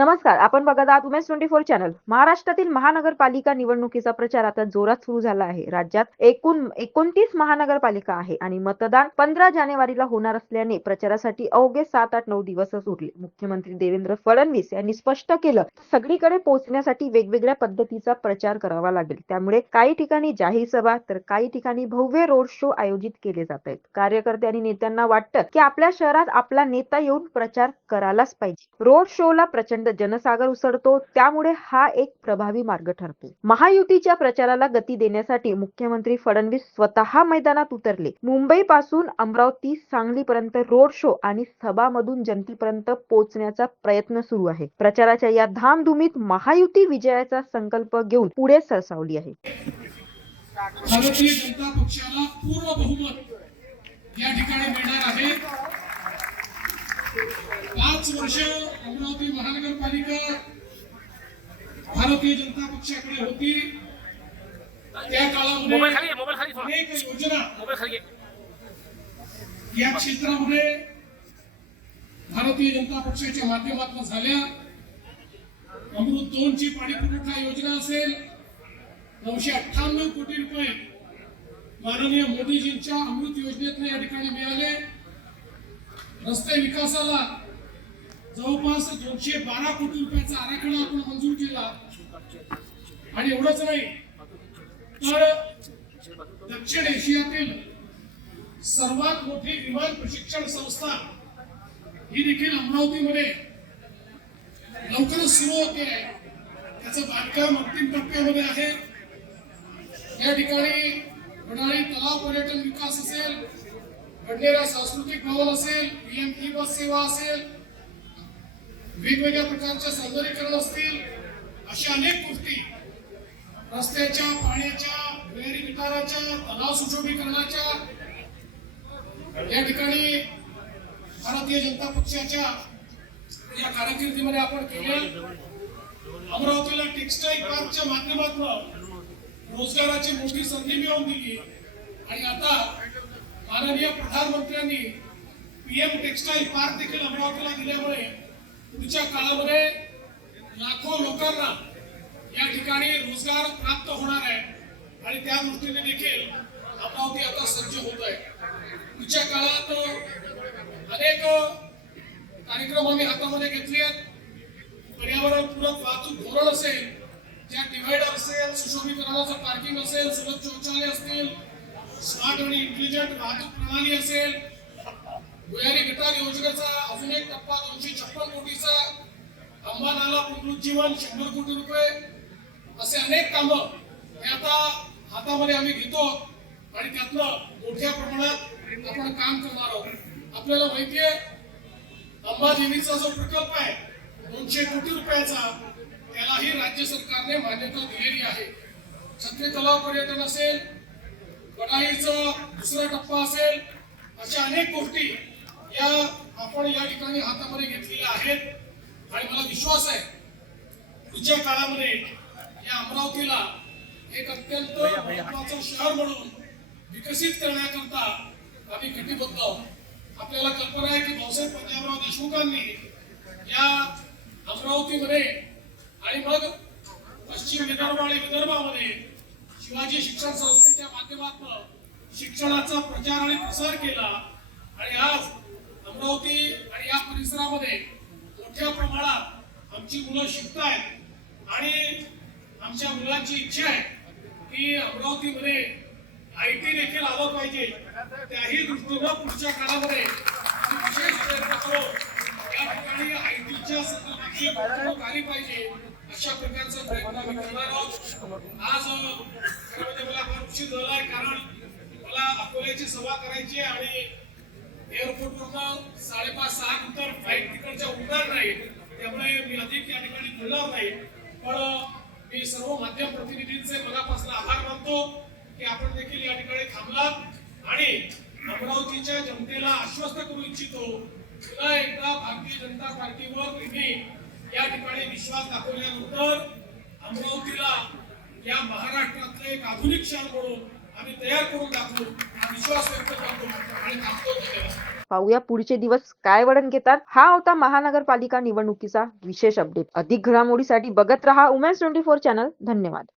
नमस्कार. आपण बघत आहात उमेश 24 चॅनल. महाराष्ट्रातील महानगरपालिका निवडणुकीचा प्रचार आता जोरात सुरू झाला आहे. राज्यात एकूण 29 महानगरपालिका आहे आणि मतदान 15 जानेवारीला होणार असल्याने प्रचारासाठी अवघे 7-8-9 दिवसच उरले. मुख्यमंत्री देवेंद्र फडणवीस यांनी स्पष्ट केलं, सगळीकडे पोहोचण्यासाठी वेगवेगळ्या पद्धतीचा प्रचार करावा लागेल. त्यामुळे काही ठिकाणी जाहीर सभा तर काही ठिकाणी भव्य रोड शो आयोजित केले जात आहेत. कार्यकर्ते आणि नेत्यांना वाटतं की आपल्या शहरात आपला नेता येऊन प्रचार करायलाच पाहिजे. रोड शोला प्रचंड जनसागर उसळतो, त्यामुळे हा एक प्रभावी मार्ग ठरतो. महायुतीच्या प्रचाराला गती देण्यासाठी मुख्यमंत्री फडणवीस स्वतः मैदानात उतरले. मुंबई पासून अमरावती, सांगली पर्यंत रोड शो आणि सभामधून जनतेपर्यंत पोहोचण्याचा प्रयत्न सुरू आहे. प्रचाराच्या या धामधुमीत महायुती विजयाचा संकल्प घेऊन पुढे सरसावली आहे. भारतीय जनता पक्षाला पूर्ण बहुमत या ठिकाणी मिळणार आहे. 5 वर्ष अमरावती महानगरपालिका भारतीय जनता पक्षाकडे होती. त्या काळामध्ये अनेक योजना या क्षेत्रामध्ये भारतीय जनता पक्षाच्या माध्यमातून झाल्या. अमृत 2 ची पाणी पुरवठा योजना असेल, 998 कोटी रुपये माननीय मोदीजींच्या अमृत योजनेतून या ठिकाणी मिळाले. रस्ते विकासाला जवळपास 212 कोटी रुपयाचा आराखडा आपण मंजूर केला. आणि एवढंच नाही तर दक्षिण एशियातील सर्वात मोठी विमान प्रशिक्षण संस्था ही देखील अमरावतीमध्ये लवकरच सुरू होते आहे. त्याचं बांधकाम अंतिम टप्प्यामध्ये आहे. या ठिकाणी वडाळी तलाव पर्यटन विकास असेल, बडनेरा सांस्कृतिक भवन असेल, पीएम बस सेवा असेल, वेगवेगळ्या प्रकारच्या सौंदर्यीकरण असतील, अशा अनेक गोष्टी रस्त्याच्या, पाण्याच्या, भुयारी गटाराच्या, तलाव सुशोभीकरणाच्या या ठिकाणी भारतीय जनता पक्षाच्या या कारकिर्दीमध्ये आपण केले. अमरावतीला टेक्सटाईल पार्कच्या माध्यमातून रोजगाराची मोठी संधी मिळवून दिली. आणि आता माननीय प्रधानमंत्र्यांनी पीएम टेक्सटाईल पार्क देखील अमरावतीला दिल्यामुळे पुढच्या काळामध्ये लाखो लोकांना या ठिकाणी रोजगार प्राप्त होणार आहे. आणि त्या दृष्टीने देखील अमरावती आता सज्ज होत आहे. पुढच्या काळात अनेक कार्यक्रम आम्ही हातामध्ये घेतले आहेत. पर्यावरणपूरक वाहतूक धोरण असेल, त्या डिव्हायडर असेल, सुशोभीकरणाचं पार्किंग असेल, सुलभ शौचालय असतील, स्मार्ट आणि इंटेलिजंट वाहतूक प्रणाली असेल, भुयारी गटार योजनेचा अजून एक टप्पा 256 कोटीचा, अंबा नाला पुनरुज्जीवन 100 कोटी रुपये, असे अनेक कामं हे आता हातामध्ये आम्ही घेतो आणि त्यातनं मोठ्या प्रमाणात आपण काम करणार आहोत. आपल्याला माहिती आहे अंबादेवीचा जो प्रकल्प आहे 200 कोटी रुपयाचा, त्यालाही राज्य सरकारने मान्यता दिलेली आहे. छत्री तलाव पर्यटन असेल, वडाळीचा दुसरा टप्पा असेल, अशा अनेक गोष्टी या आपण या ठिकाणी हातामध्ये घेतलेल्या आहेत. आणि मला विश्वास आहे पुढच्या काळामध्ये या अमरावतीला एक अत्यंत महत्त्वाचं शहर म्हणून विकसित करण्याकरता आम्ही कटिबद्ध आहोत. आपल्याला कल्पना आहे की भाऊसाहेब पंजाबराव देशमुखांनी या अमरावतीमध्ये आणि मग पश्चिम विदर्भ आणि विदर्भामध्ये शिवाजी शिक्षण संस्थेच्या माध्यमातून शिक्षणाचा प्रचार आणि प्रसार केला. आणि आज अमरावती आणि या परिसरामध्ये मोठ्या प्रमाणात आमची मुलं शिकतायत. आणि आमच्या मुलांची इच्छा आहे की अमरावतीमध्ये IT देखील आलं पाहिजे. त्याही दृष्टीनं पुढच्या काळामध्ये विशेष प्रयत्न करू. या ठिकाणी ITच्या संदर्भाची गुंतवणूक आली पाहिजे, अशा प्रकारचा प्रयत्न आम्ही करणार आहोत. आज मला फार उशीर झाला आहे, कारण मला अकोल्याची सभा करायची आहे आणि एअरपोर्टवरून 5:30-6 नंतर फ्लाईट तिकडच्या उडणार नाही. त्यामुळे मी अधिक या ठिकाणी बोलणार नाही. पण मी सर्व माध्यम प्रतिनिधींचे मनापासून आभार मानतो की आपण देखील या ठिकाणी थांबलात आणि अमरावतीच्या जनतेला आश्वस्त करू इच्छितो. पुन्हा एकदा भारतीय जनता पार्टीवर तुम्ही या ठिकाणी विश्वास दाखवल्यानंतर अमरावतीला या महाराष्ट्रातलं एक आधुनिक शहर म्हणून आम्ही तयार करून दाखवू हा विश्वास व्यक्त करतो आणि थांबतो. पाहूया पुढचे दिवस काय वळण घेतात. हा होता महानगरपालिका निवडणुकीचा विशेष अपडेट. अधिक घडामोडीसाठी बघत रहा वुमेन्स 24 चॅनल. धन्यवाद.